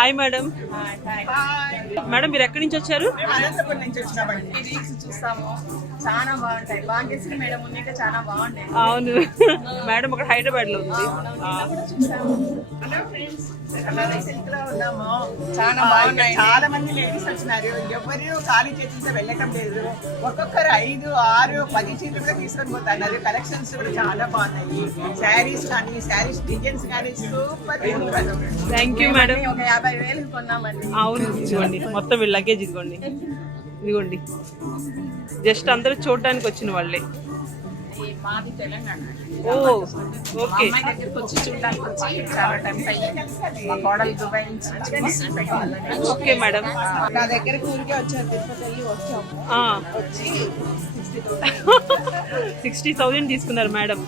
Hi madam. Madam మీరు ఎక్కడి నుంచి వచ్చారు? అనంతపురం నుంచి వచ్చినామండి. రీల్స్ చూస్తాము, చాలా బాగుంటాయి. భాగ్యశ్రీ మేడం ఉన్నాక చాలా బాగుంటాయి. అవును మేడం అక్కడ హైదరాబాద్ లో ఉంది. హలో ఫ్రెండ్స్, సిల్క్లో ఉన్నాము. చాలా బాగున్నాయి. చాలా మంది లేడీస్ వచ్చినారు. ఎవరు ఖాళీ చేతులతో వెళ్ళటం లేదు. ఒక్కొక్కరు 5, 6, 10 చీరలు కూడా తీసుకొని పోతున్నారు. కలెక్షన్స్ కూడా చాలా బాగున్నాయి. శారీస్ కానీ, శారీస్ డిజైన్స్ కానీ సూపర్. Thank you madam. ఒక 50,000 కొన్నామండి. అవును ఇదిగోండి మొత్తం వీళ్ళ లగేజ్ ఇదిగోండి. ఇదిగోండి జస్ట్ అందరూ చూడడానికి వచ్చిన వాళ్ళే. మాది తెలంగాణ. ఓ ఓకే. అమ్మాయి దగ్గరికి వచ్చి చూడడానికి వచ్చి చాలా టైం అయ్యింది. మా కోడలు దుబాయ్ నుంచి. Okay madam. నా దగ్గరికి ఊరికే వచ్చారు, తిరుపతి వెళ్ళి వచ్చాము. వచ్చి 60,000 తీసుకున్నారు మేడం.